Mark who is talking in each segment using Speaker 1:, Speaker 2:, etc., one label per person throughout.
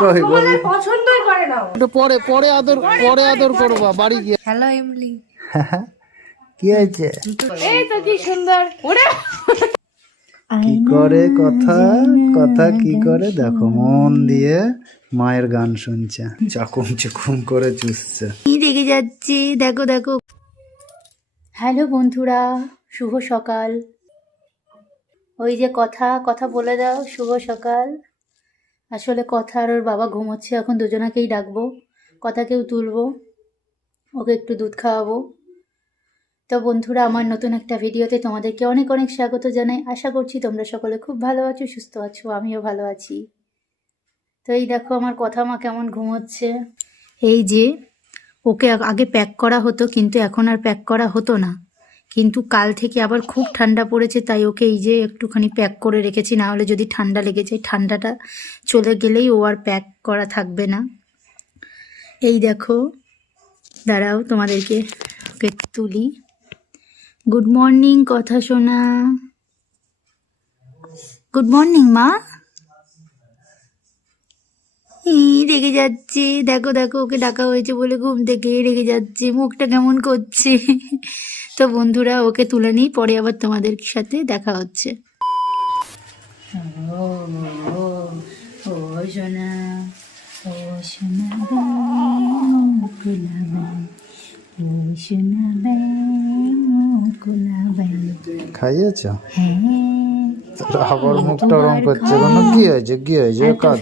Speaker 1: কই বল
Speaker 2: পছন্দই করে না
Speaker 1: একটু পরে পরে আদর পরে আদর করবা বাড়ি গিয়ে।
Speaker 2: হ্যালো এমলি
Speaker 1: কি হয়েছে?
Speaker 2: এই তো কি সুন্দর। ওরে।
Speaker 1: কি করে কথা? কথা কি করে? দেখো মন দিয়ে মায়ের গান শুনছে। চাকুম চুকুম করে চুষছে।
Speaker 3: কি দেখে যাচ্ছি? দেখো দেখো। হ্যালো বন্ধুরা শুভ সকাল। ওই যে কথা কথা বলে দাও শুভ সকাল। আসলে কথা আর ওর বাবা ঘুমোচ্ছে, এখন দুজনাকেই ডাকবো, কথাকেও তুলবো, ওকে একটু দুধ খাওয়াবো। তো বন্ধুরা, আমার নতুন একটা ভিডিওতে তোমাদেরকে অনেক অনেক স্বাগত জানাই। আশা করছি তোমরা সকলে খুব ভালো আছো, সুস্থ আছো, আমিও ভালো আছি। তো এই দেখো আমার কথা মা কেমন ঘুমোচ্ছে। এই যে, ওকে আগে প্যাক করা হতো, কিন্তু এখন আর প্যাক করা হতো না। কিন্তু কাল থেকে আবার খুব ঠান্ডা পড়েছে, তাই ওকে এই যে একটুখানি প্যাক করে রেখেছি, না হলে যদি ঠান্ডা লেগে যায়, ঠান্ডাটা চলে গেলেই ও আর প্যাক করা থাকবে না। এই দেখো, দাঁড়াও তোমাদেরকে ওকে তুলি। গুড মর্নিং, কথা শোনা। গুড মর্নিং, মা। রেগে যাচ্ছে। দেখো দেখো ওকে ডাকা হয়েছে বলে ঘুম থেকে রেগে যাচ্ছে। মুখটা কেমন করছে? তো বন্ধুরা ওকে তুলে নিই পরে আবার তোমাদের সাথে দেখা হচ্ছে। ও ও ও সোনা ও সোনা ও সোনা
Speaker 1: খাইয়েছ?
Speaker 3: হ্যাঁ।
Speaker 1: আবার মুখটা রং করছে। কোনো কি হয়েছে? কি হয়েছে?
Speaker 3: একদম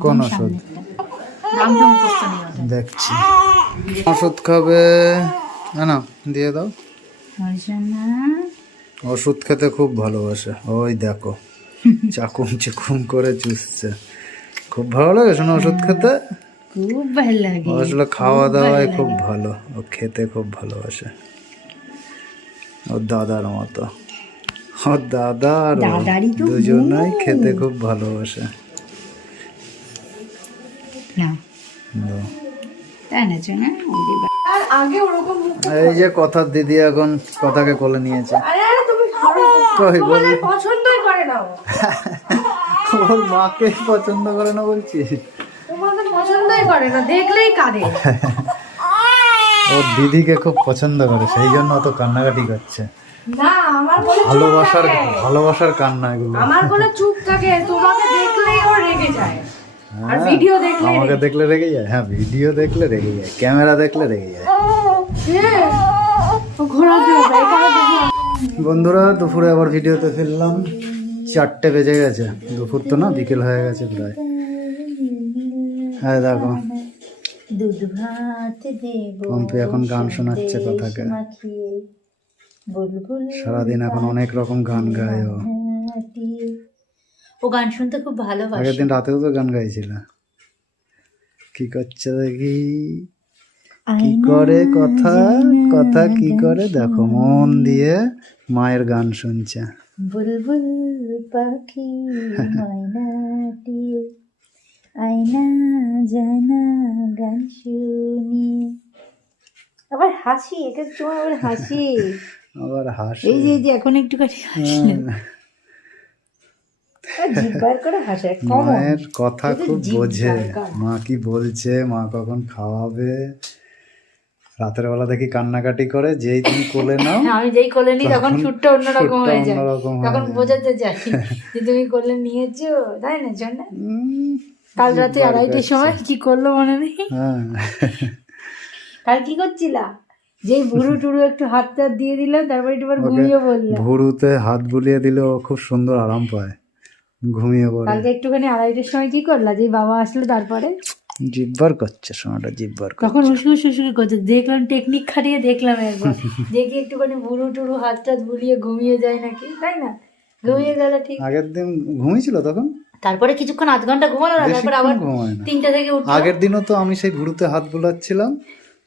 Speaker 1: কোন ওষুধ? দেখছি। ওষুধ খাবে? না দিয়ে দাও। ওষুধ খেতে খুব ভালোবাসে। ওই দেখো চাকুম চুকুম করে চুষছে। খুব ভালো লাগে শোনো ওষুধ খেতে?
Speaker 3: খুব ভালো লাগে
Speaker 1: আসলে খাওয়া দাওয়ায় খুব ভালো। ও খেতে খুব ভালোবাসে। ওর দাদার মতো। ওর দাদা আর
Speaker 3: দাদারই তো
Speaker 1: দুজনাই খেতে খুব ভালোবাসে।
Speaker 3: না। তাই না
Speaker 2: আগে ওরকম
Speaker 1: এই যে কথার দিদি এখন কথাকে কোলে নিয়েছে।
Speaker 2: আরে আরে তুমি ধরো
Speaker 1: কই বল
Speaker 2: পছন্দই করে না
Speaker 1: ওর মাকে পছন্দ করে না বলছি?
Speaker 2: তোমাদের পছন্দই করে না দেখলেই কাঁদে।
Speaker 1: ওর দিদিকে খুব পছন্দ করে সেই জন্য অত কান্নাকাটি করছে।
Speaker 2: না আমার বলে
Speaker 1: ভালোবাসার ভালোবাসার কান্না এগুলো।
Speaker 2: আমার বলে চুপ থাকে তোমাকে দেখলেই ও রেগে যায়। আর
Speaker 1: হ্যাঁ,
Speaker 2: ভিডিও দেখলে
Speaker 1: আমাকে দেখলে রেগে যায়? হ্যাঁ ভিডিও দেখলে রেগে যায় ক্যামেরা দেখলে রেগে যায়। বন্ধুরা দুপুরে আবার ভিডিওতে ফিরলাম। চারটে বেজে গেছে দুপুর তো না বিকেল হয়ে গেছে প্রায়। হ্যাঁ দেখো
Speaker 3: দুধ ভাত দেব
Speaker 1: এখন গান শোনাচ্ছে কথাকে। সারাদিন এখন অনেক রকম গান গায় ও।
Speaker 3: ও গান শুনতে খুব ভালোবাসে।
Speaker 1: আগের দিন রাতেও তো গান গাইছিল। কি করছে দেখি? কি করে কথা? কথা কি করে? দেখো। মন দিয়ে মায়ের গান শুনছে।
Speaker 3: বুলবুল পাখি ময়নাটি আয়না জানা গান শুনি। আবার হাসি তোমার আবার হাসি।
Speaker 1: আবার হাসে।
Speaker 3: এই যে এই যে এখন একটুখানি হাসলে জিব্বার করে হাসে কমন।
Speaker 1: মায়ের কথা খুব বোঝে। মা কি বলছে মা কখন খাওয়াবে? রাতের বেলা দেখি কান্নাকাটি করে যেই তুমি কোলে নাও
Speaker 3: আমি যেই কোলে নিই তখন সুরটা অন্যরকম হয়ে যায়। তখন বোঝাতে চাই যে তুমি কোলে নিয়েছো তাই না জন্য? কাল রাতে আড়াইটার সময় কি করল মনে নেই?
Speaker 1: হ্যাঁ।
Speaker 3: কাল কি করছিলা? যেই বুড়ো টুরু একটু হাত টাত দিয়ে দিলাম তারপরে একটু পর ঘুমিয়ে পড়লাম
Speaker 1: ভুরুতে হাত বুলিয়ে দিলে ও খুব সুন্দর আরাম পায় ঘুমিয়ে পড়ে।
Speaker 3: কালকে একটুখানি আড়াইটার সময় কি করলা? যে বাবা আসলো তারপরে?
Speaker 1: জিব্বার করছে সোনাটা জিব্বার
Speaker 3: তখন উসু উসু করছে দেখলাম টেকনিক খাটিয়ে দেখলাম একবার। দেখি একটুখানি বুড়ো টুরু হাত টাত বুলিয়ে ঘুমিয়ে যায় নাকি তাই না? ঘুমিয়ে গেল ঠিক।
Speaker 1: আগের দিন ঘুমিয়েছিল তখন?
Speaker 3: তারপরে কিছুক্ষণ আধ ঘণ্টা ঘুমালো না তারপর আবার তিনটা থেকে উঠল।
Speaker 1: আগের দিনও তো আমি সেই ভুরুতে হাত বুলাচ্ছিলাম।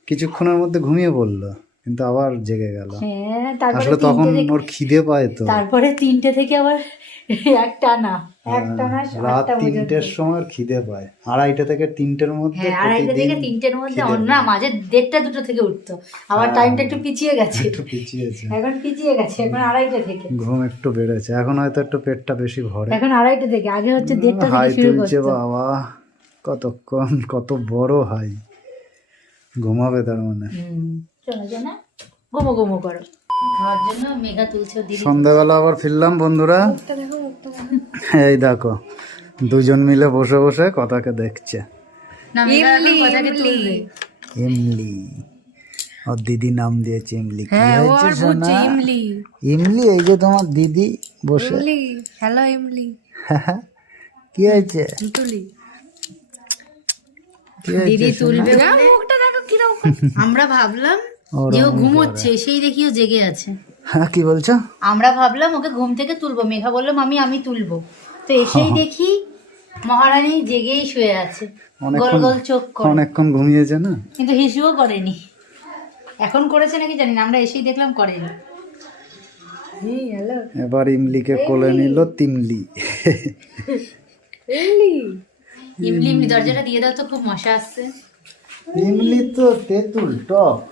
Speaker 1: কিছুক্ষণের মধ্যে ঘুমিয়ে পড়ল কিন্তু আবার জেগে গেল।
Speaker 3: হ্যাঁ তারপরে
Speaker 1: আসলে তখন ওর খিদে পায় তো।
Speaker 3: তারপরে তিনটে থেকে আবার একটা না
Speaker 1: রাত তিনটের সময় খিদে পায়। আড়াইটা থেকে তিনটের মধ্যে
Speaker 3: হ্যাঁ আড়াইটা থেকে তিনটের মধ্যে অন্য মাঝে দেড়টা দুটো থেকে উঠতো। আবার টাইমটা একটু পিছিয়ে গেছে।
Speaker 1: একটু পিছিয়েছে।
Speaker 3: এখন পিছিয়ে গেছে এখন আড়াইটা থেকে।
Speaker 1: ঘুম একটু বেড়েছে। এখন হয়তো একটু পেটটা বেশি ভরে।
Speaker 3: এখন আড়াইটা থেকে আগে হচ্ছে দেড়টা থেকে শুরু করতো।
Speaker 1: বাবা কতক্ষণ কত বড় হাই। ঘুমাবে তার মানে।
Speaker 3: করো। খাওয়ার জন্য মেঘা তুলছে
Speaker 1: সন্ধ্যাবেলা আবার ফিরলাম বন্ধুরা। এই দেখো দুজন মিলে বসে বসে কথাকে দেখছে। ইমলি ওর দিদি নাম দিয়েছে ইমলি। কি হয়েছে সোনা ইমলি। এই যে তোমার দিদি বসে।
Speaker 2: হ্যালো এমলি
Speaker 1: কি হয়েছে? হয়েছে
Speaker 3: তুলবে। আমরা ভাবলাম যে ও ঘুমোচ্ছে সেই দেখি ও জেগে আছে।
Speaker 1: হ্যাঁ কি বলছো?
Speaker 3: আমরা ভাবলাম ওকে ঘুম থেকে তুলবো। মেঘা বলল মামি আমি তুলবো। তো এসেই দেখি মহারানী জেগেই শুয়ে আছে। গোল গোল চোখ করে।
Speaker 1: অনেকক্ষণ ঘুমিয়েছে না?
Speaker 3: কিন্তু হিসুও করেনি। এখন করেছে নাকি জানি না আমরা এসেই দেখলাম করেনি।
Speaker 1: এবার ইমলিকে কোলে নিল তিমলি।
Speaker 3: ইমলি। ইমলি দরজাটা দিয়ে দাও তো খুব মশা আসছে।
Speaker 1: ইমলি তো তেঁতুল টক।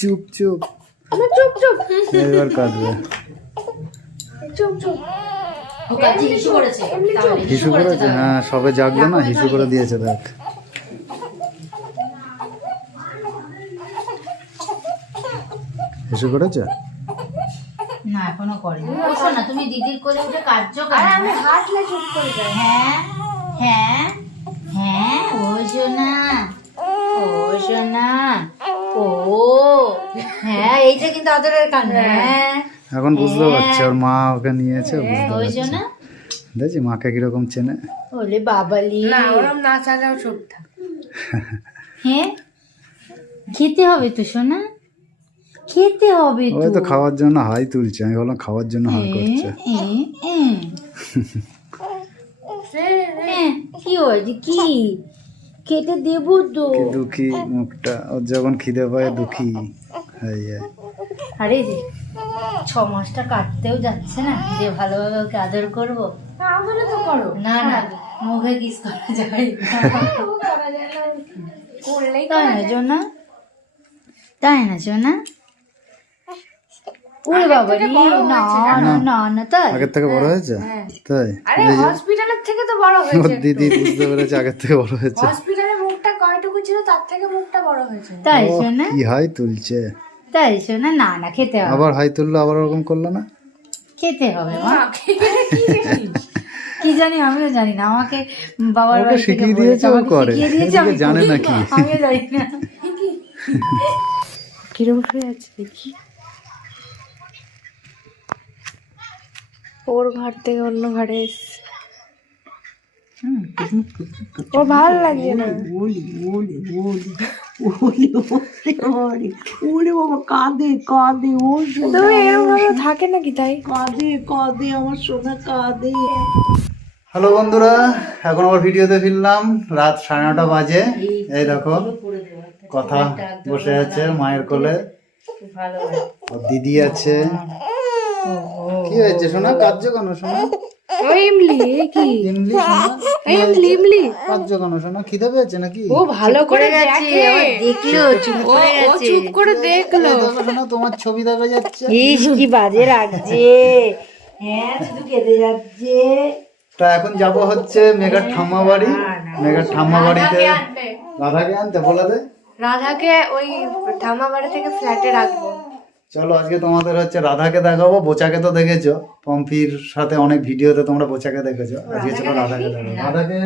Speaker 1: চুপ চুপ। এবার কাঁদবে।
Speaker 3: ও কাছে হিসু করেছে। তাহলে
Speaker 1: হিসু করেছে হ্যাঁ সবে জাগলো না হিসু করে দিয়েছে দেখ। হিসু করেছে?
Speaker 3: এখনও করেনি। ও শোনা তুমি দিদির কোলে উঠে কাজও করো। আমি হাঁটলে চুপ করে যাই। হ্যাঁ হ্যাঁ হ্যাঁ ও শোনা ও শোনা ও হ্যাঁ এইটা কিন্তু আদরের কান্না। হ্যাঁ।
Speaker 1: এখন বুঝতে পারছে ওর মা ওকে নিয়েছে ও বুঝতে পারছে।
Speaker 3: শোনা
Speaker 1: দেখছি মাকে কীরকম চেনে।
Speaker 3: ওলে বাবালি।
Speaker 2: না ওরম না চালেও চুপ থাক।
Speaker 3: হ্যাঁ খেতে হবে তো সোনা। খেতে হবে তো
Speaker 1: ওই তো খাওয়ার জন্য হাই তুলছে আমি বললাম খাওয়ার জন্য হাই করছে।
Speaker 3: এ, এ, এ, কি হয়েছে? কি? খেতে দেবো তো।
Speaker 1: কি দুঃখী মুখটা ওর যখন খিদে পায় দুঃখী হয়ে যায়।
Speaker 3: আরে রে ছ মাসটা কাটতেও যাচ্ছে না যে ভালোভাবে ওকে আদর করব।
Speaker 2: তো করো।
Speaker 3: না না মুখে কিস করা যায় তাই না জোনা? তাই না জোনা? ওরে বাবা রে, না না না না তাই?
Speaker 1: আগের থেকে বড় হয়েছে? তাই?
Speaker 2: আরে হসপিটালের থেকে তো বড় হয়েছে
Speaker 1: দিদি বুঝতে পেরেছে আগের থেকে বড় হয়েছে।
Speaker 2: হসপিটালে মুখটা কয়টুকু ছিল তার থেকে মুখটা বড় হয়েছে।
Speaker 3: তাই শোনা?
Speaker 1: কি হাই তুলছে।
Speaker 3: তাই শোনা? না না খেতে হবে।
Speaker 1: আবার হাই তুললো আবার ওরকম করল না?
Speaker 3: খেতে হবে মা। কি জানি? আমিও জানি না আমাকে বাবার বাড়ি
Speaker 1: শিখিয়ে দিয়েছে, ও করে।
Speaker 3: শিখিয়ে দিয়েছে, আমি
Speaker 1: জানে
Speaker 3: করি।
Speaker 1: নাকি?
Speaker 3: আমিও জানি না।
Speaker 2: কিরম শুয়ে আছে দেখি। ওর ঘর থেকে অন্য ঘরে এসছে। ও ভালো লাগছে না।
Speaker 4: ওরে বাবা কাঁদে কাঁদে ও সোনা
Speaker 2: এরকম থাকে নাকি তাই?
Speaker 4: কাঁদে কাঁদে আমার সোনা কাঁদে।
Speaker 1: হ্যালো বন্ধুরা এখন আবার ভিডিওতে ফিরলাম রাত সাড়ে নটা বাজে। এই দেখো কথা বসে আছে মায়ের কোলে। ওর দিদি আছে। কি হয়েছে শোনা কার্য কেন শোনা
Speaker 2: কি
Speaker 1: কেন শোনা খিদে পেয়েছে নাকি
Speaker 2: ও ভালো করে দেখে
Speaker 3: দেখল চুপ
Speaker 2: ও ও চুপ করে দেখল
Speaker 1: শোনা তোমার ছবি দেখা যাচ্ছে
Speaker 3: ইস কি বাজে লাগছে হ্যাঁ শুধু কেঁদে যাচ্ছে
Speaker 1: তা এখন যাব হচ্ছে মেঘার ঠাম্মা বাড়ি মেঘার ঠাম্মা বাড়িতে রাধাকে আনতে বলে দে
Speaker 2: রাধাকে ওই ঠামা বাড়ি থেকে ফ্ল্যাটে রাখব
Speaker 1: চলো আজকে তোমাদের হচ্ছে রাধাকে দেখাবো বোচাকে তো দেখেছ। পম্পির সাথে অনেক ভিডিওতে তোমরা বোচাকে দেখেছ। আজকে চলো রাধাকে দেখাবো। রাধাকে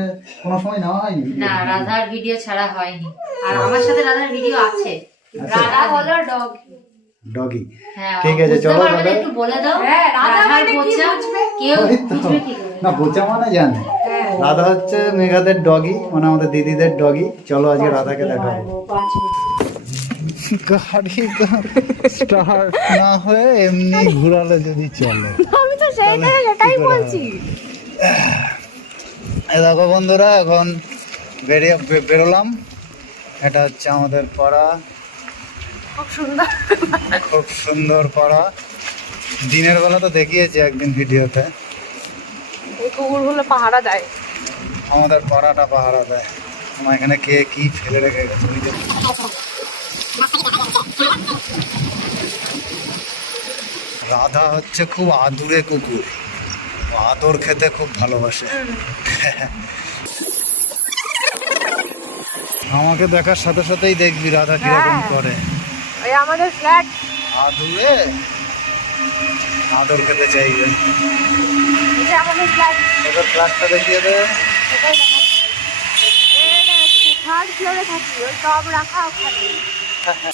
Speaker 1: কোনো সময় নেওয়া হয়নি
Speaker 3: না রাধার ভিডিও ছাড়া হয়নি। আর আমার সাথে রাধার ভিডিও আছে।
Speaker 2: রাধা হলো ডগ।
Speaker 1: ডগি।
Speaker 3: হ্যাঁ
Speaker 1: ঠিক আছে, চলো তাহলে।
Speaker 3: একটু বলে দাও।
Speaker 2: হ্যাঁ, রাধা মানে কি বুঝবে?
Speaker 3: কেউ বুঝবে কি
Speaker 1: না। বোচা মানে জানে। রাধা হচ্ছে মেঘাদের ডগি মানে আমাদের দিদিদের ডগি। চলো আজকে রাধাকে দেখাবো। গাড়ি স্টার্ট না হয়ে এমনি ঘুরালে যদি চলে।
Speaker 2: আমি তো সেটাই বলছি।
Speaker 1: দেখো বন্ধুরা এখন বেরিয়ে বেরোলাম। এটা হচ্ছে আমাদের পাড়া।
Speaker 2: খুব সুন্দর।
Speaker 1: খুব সুন্দর পাড়া। দিনের বেলা তো দেখিয়েছি একদিন ভিডিওতে।
Speaker 2: এই কুকুরগুলো পাহারা দেয়।
Speaker 1: আমাদের পাড়াটা পাহারা দেয়। আমার এখানে কে কি ফেলে রেখে গেছে। রাধা হচ্ছে খুব আদুরে কুকুর। আদর খেতে খুব ভালোবাসে। আমাকে দেখার সাথে সাথেই দেখবি রাধা কীরকম
Speaker 2: হ্যাঁ।
Speaker 1: করে।
Speaker 2: ওই আমাদের ফ্ল্যাট
Speaker 1: আদুরে? আদর খেতে চাইবে।
Speaker 2: আমাদের ফ্ল্যাট
Speaker 1: ওদের ফ্ল্যাটটা দেখিয়ে দে।
Speaker 2: থার্ড ফ্লোরে থাকি ওই সব রাখা ওখানে।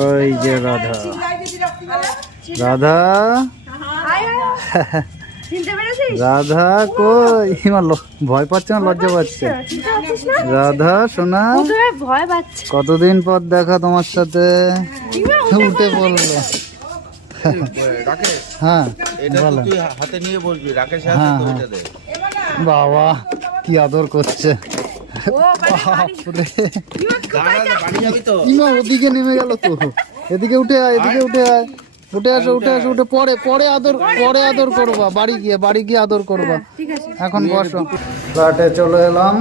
Speaker 1: ওই যে রাধা। রাধা? রাধা কই? ল- ভয় পাচ্ছে না? লজ্জা পাচ্ছে। রাধা সোনা? কতদিন পর দেখা তোমার সাথে? উঠে বলল। হ্যাঁ
Speaker 5: হাতে নিয়ে বলবি
Speaker 1: হ্যাঁ, হ্যাঁ। বাবা কি আদর করছে।
Speaker 2: ও মানে
Speaker 1: ইমা ওদিকে নেমে গেল তো। এদিকে উঠে আয় এদিকে উঠে আয়। উঠে আসো উঠে আসো উঠে। পরে পরে আদর পরে আদর করবা বাড়ি গিয়ে বাড়ি গিয়ে আদর করবা। এখন বসো। ফ্ল্যাটে চলে এলাম।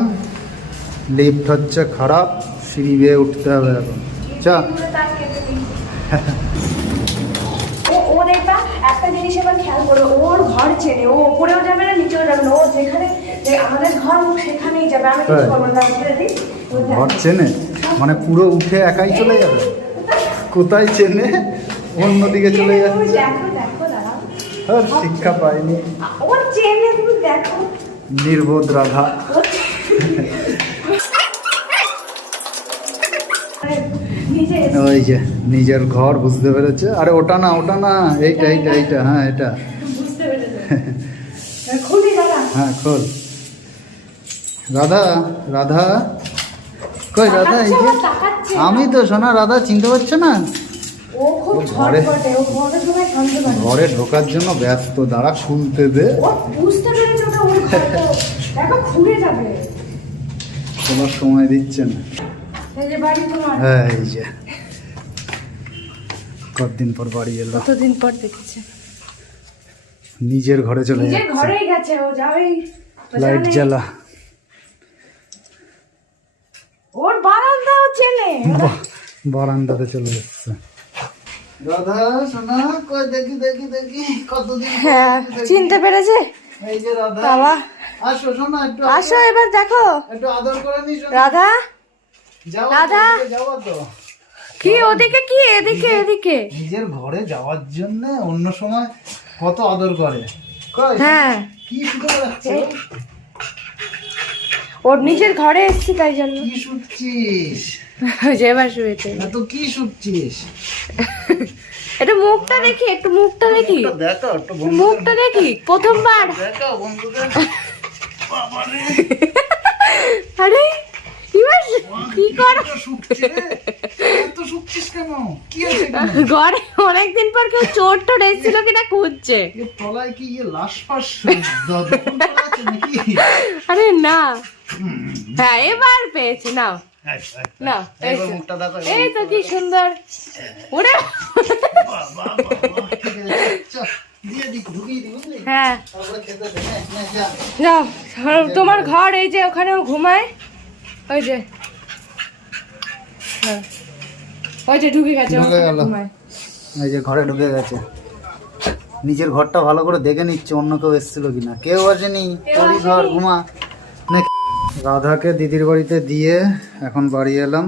Speaker 1: লিফট হচ্ছে খারাপ সিঁড়ি বেয়ে উঠতে হবে এখন। চা
Speaker 6: জিনিস এবার খেয়াল করো ওর ঘর চেনে ও উপরেও যাবে না নিচেও যাবে না ও যেখানে যে আমাদের ঘর ও সেখানেই যাবে আমি কিছু করব না ছেড়ে দিই
Speaker 1: ঘর চেনে? মানে পুরো উঠে একাই চলে যাবে? কোথায় চেনে? অন্যদিকে চলে
Speaker 6: তুমি
Speaker 1: যাচ্ছে?
Speaker 6: দেখো দেখো দাঁড়াও।
Speaker 1: শিক্ষা পাইনি।
Speaker 6: ও চেনে তুমি দেখো।
Speaker 1: নির্বোধ রাধা
Speaker 6: ও মানে নিজে এসে
Speaker 1: ওই যে নিজের ঘর বুঝতে পেরেছে? আরে ওটা না ওটা না এইটা এইটা এইটা হ্যাঁ এটা। হ্যাঁ খোল। রাধা রাধা। কই রাধা এই যে আমি তো শোনা রাধা চিনতে পারছ না? ঘরে-
Speaker 6: ঘরে
Speaker 1: ঢোকার জন্য ব্যস্ত দাঁড়া খুলতে দে। তোমার সময় দিচ্ছে না। হ্যাঁ এই যে। কতদিন পর বাড়ি এলো?
Speaker 2: কতদিন পর দেখেছে?
Speaker 1: নিজের ঘরে চলে যাচ্ছে। লাইট জ্বালা।
Speaker 6: ওর বারান্দাও চেনে।
Speaker 1: বারান্দাতে চলে যাচ্ছে। সোনা কই দেখি দেখি দেখি কতদিন
Speaker 2: হ্যাঁ চিনতে পেরেছে?
Speaker 1: এই যে রাধা
Speaker 2: বাবা।
Speaker 1: আসো শোনা একটু
Speaker 2: আসো এবার দেখো।
Speaker 1: একটু আদর করে নি
Speaker 2: রাধা?
Speaker 1: তো।
Speaker 2: কি ওদিকে কি? এদিকে এদিকে।
Speaker 1: নিজের ঘরে যাওয়ার জন্য অন্য সময় কত আদর করে।
Speaker 2: হ্যাঁ।
Speaker 1: কি
Speaker 2: ওর নিজের ঘরে এসছি তাই জন্য।
Speaker 1: কি শুটছিস
Speaker 2: যে এবার শুয়েছে
Speaker 1: না তো কি শুটছিস
Speaker 2: একটু মুখটা দেখি একটু মুখটা দেখি। মুখটা দেখি প্রথমবার।
Speaker 1: দেখো বন্ধুদের।
Speaker 2: আরে! কি? ঘরে অনেকদিন পর কেউ চোর টোর এসেছিল কিনা খুঁজছে।
Speaker 1: তলায় কি ইয়ে লাশ
Speaker 2: আরে না। হ্যাঁ এবার পেয়েছে নাও। না এই তো। কি সুন্দর। ওরে? হ্যাঁ।
Speaker 1: তারপরে খেতে দে, নে, নে, যা।
Speaker 2: যাও তোমার ঘর এই যে ওখানেও ঘুমায়। ওই যে। হ্যাঁ। ওই যে ঢুকে গেছে
Speaker 1: ঢুকে গেল। এই যে ঘরে ঢুকে গেছে। নিজের ঘরটা ভালো করে দেখে নিচ্ছে অন্য কেউ এসেছিল কিনা। কেউ আসেনি তোরই ঘর ঘুমা। রাধাকে দিদির বাড়িতে দিয়ে এখন বাড়ি এলাম।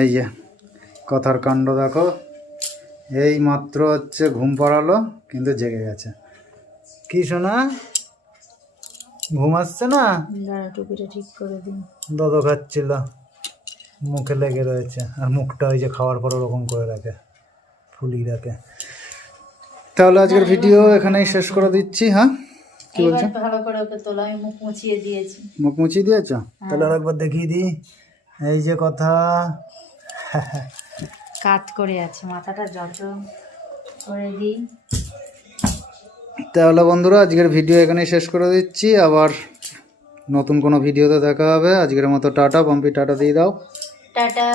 Speaker 1: এই যে কথার কাণ্ড দেখো। এই মাত্র হচ্ছে ঘুম পাড়ালো কিন্তু জেগে গেছে। কি শোনা ঘুম আসছে না?
Speaker 3: দাঁড়া টুপিটা ঠিক করে দিন।
Speaker 1: দদ খাচ্ছিল। মুখে লেগে রয়েছে। আর মুখটা ওই যে খাওয়ার পর ওরকম করে রাখে। ফুলি রাখে। তাহলে আজকের ভিডিও এখানেই শেষ করে দিচ্ছি হ্যাঁ? কি বলছো
Speaker 3: ভালো করে ওকে তোলা আমি মুখ মুছিয়ে দিয়েছি।
Speaker 1: মুখ মুছিয়ে দিয়েছ? তাহলে আর একবার দেখিয়ে দিই। এই যে কথা।
Speaker 3: কাজ করে আছে। মাথাটা যত করে দিই।
Speaker 1: তাহলে বন্ধুরা, আজকের ভিডিও এখানে শেষ করে দিচ্ছি। আবার নতুন কোনো ভিডিওতে দেখা হবে। আজকের মতো টাটা পম্পি টাটা দিয়ে দাও।
Speaker 3: টাটা।